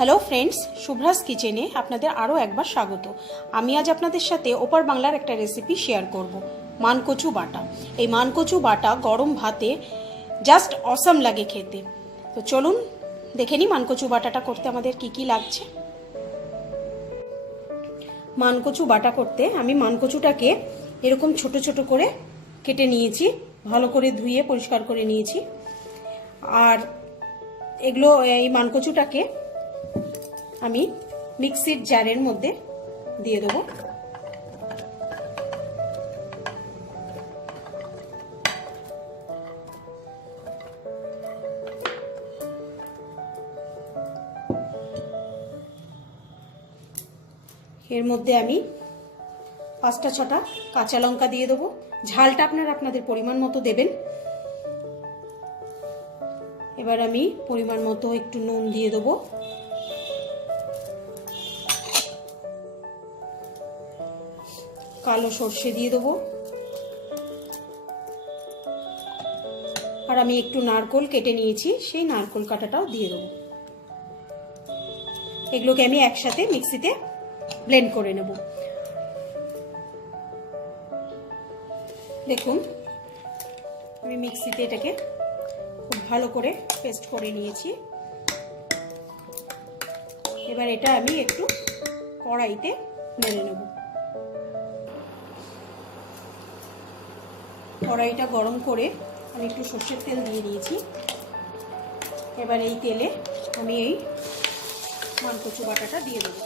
Hello friends, শুভ্রাস কিচেনে আপনাদের আরও একবার স্বাগত। আমি আজ আপনাদের সাথে ওপার বাংলার একটা রেসিপি শেয়ার করব, মানকচু বাটা। এই মানকচু বাটা গরম ভাতে জাস্ট অসাম লাগে খেতে। তো চলুন দেখে নিই মানকচু বাটাটা করতে আমাদের কি কি লাগছে। মানকচু বাটা করতে আমি মানকচুটাকে এরকম ছোট ছোট করে কেটে নিয়েছি, ভালো করে ধুয়ে পরিষ্কার করে নিয়েছি। আর এগুলো এই মানকচুটাকে আমি মিক্সির জারের মধ্যে দিয়ে দেবো। এর মধ্যে আমি 5-6টা কাঁচা লঙ্কা দিয়ে দেবো। ঝালটা আপনারা আপনাদের পরিমাণ মতো দেবেন। এবার আমি পরিমাণ মতো একটু নুন দিয়ে দেবো। কালো সর্ষে দিয়ে দেবো। আর আমি একটু নারকোল কেটে নিয়েছি, সেই নারকোল কাটাটাও দিয়ে দেবো। এগুলোকে আমি একসাথে মিক্সিতে ব্লেন্ড করে নেব। দেখুন আমি মিক্সিতে এটাকে খুব ভালো করে পেস্ট করে নিয়েছি। এবার এটা আমি একটু কড়াইতে নেড়ে নেব। কড়াইটা গরম করে আমি একটু সর্ষের তেল দিয়ে দিয়েছি। এবার এই তেলে আমি এই মানকচু বাটাটা দিয়ে দেবো।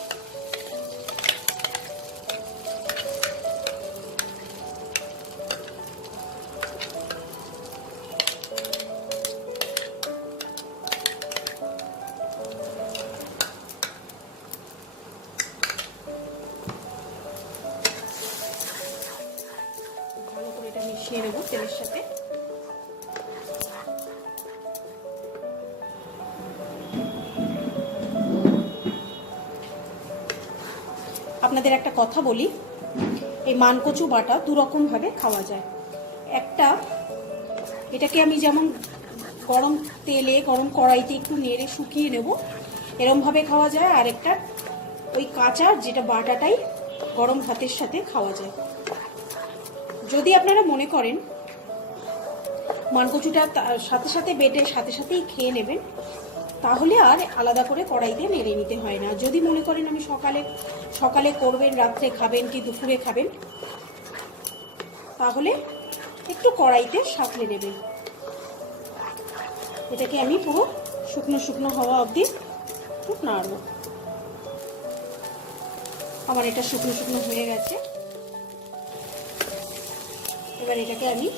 ভালো করে এটা মিশিয়ে নেব তেলের সাথে। আপনাদের একটা কথা বলি, এই মানকচু বাটা দু রকম ভাবে খাওয়া যায়। একটা, এটাকে আমি যেমন গরম তেলে গরম কড়াইতে একটু নেড়ে শুকিয়ে নেব, এরম ভাবে খাওয়া যায়। আর একটা ওই কাঁচা যেটা বাটাটাই গরম ভাতের সাথে খাওয়া যায়। যদি আপনারা মনে করেন মানকচুটা সাথে সাথে বেটে সাথে সাথেই খেয়ে নেবেন, তাহলে আর আলাদা করে কড়াইতে নেড়ে নিতে হয় না। যদি মনে করেন আমি সকালে করবেন, রাত্রে খাবেন কি দুপুরে খাবেন, তাহলে একটু কড়াইতে সাঁতলে নেবেন। এটাকে আমি পুরো শুকনো শুকনো হওয়া অবধি একটু নাড়ব। আমার এটা শুকনো শুকনো হয়ে গেছে। এবার এটাকে আমি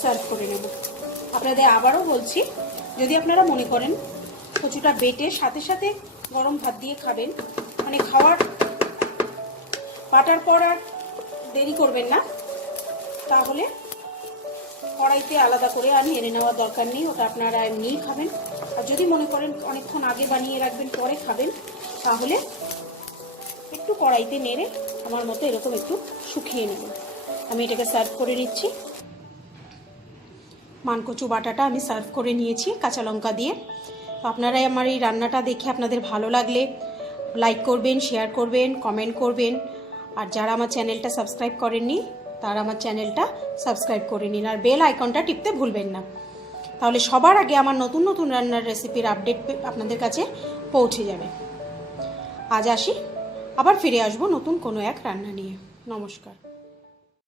সার্ভ করে নেব। আপনাদের আবারও বলছি, যদি আপনারা মনে করেন কচুটা বেটে সাথে সাথে গরম ভাত দিয়ে খাবেন, মানে খাওয়ার বাটার পর আর দেরি করবেন না, তাহলে কড়াইতে আলাদা করে আর নেড়ে নেওয়ার দরকার নেই, ওটা আপনারা এমনিই খাবেন। আর যদি মনে করেন অনেকক্ষণ আগে বানিয়ে রাখবেন পরে খাবেন, তাহলে একটু কড়াইতে নেড়ে আমার মতো এরকম একটু শুকিয়ে নেবেন। আমি এটাকে সার্ভ করে নিচ্ছি। মানকচু বাটাটা আমি সার্ভ করে নিয়েছি কাঁচা লঙ্কা দিয়ে। তো আপনারা আমার এই রান্নাটা দেখে আপনাদের ভালো লাগলে লাইক করবেন, শেয়ার করবেন, কমেন্ট করবেন। আর যারা আমার চ্যানেলটা সাবস্ক্রাইব করেননি, তারা আমার চ্যানেলটা সাবস্ক্রাইব করে নিন। আর বেল আইকনটা টিপতে ভুলবেন না, তাহলে সবার আগে আমার নতুন নতুন রান্নার রেসিপির আপডেট আপনাদের কাছে পৌঁছে যাবে। আজ আসি, আবার ফিরে আসবো নতুন কোনো এক রান্না নিয়ে। নমস্কার।